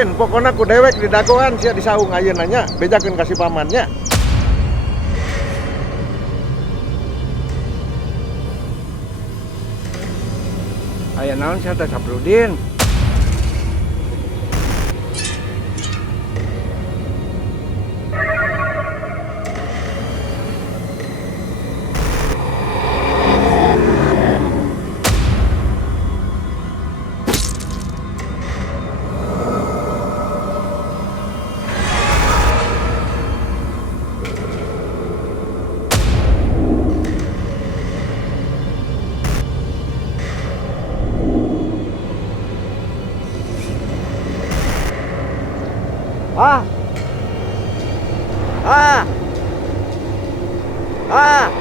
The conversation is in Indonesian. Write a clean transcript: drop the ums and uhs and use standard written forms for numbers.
Saprudin, pokoknya ku dewek di dagoan sia disaung ayeuna nya, bejakeun kasih pamannya. Aya naon sia teh Saprudin? Ah. Ah. Ah.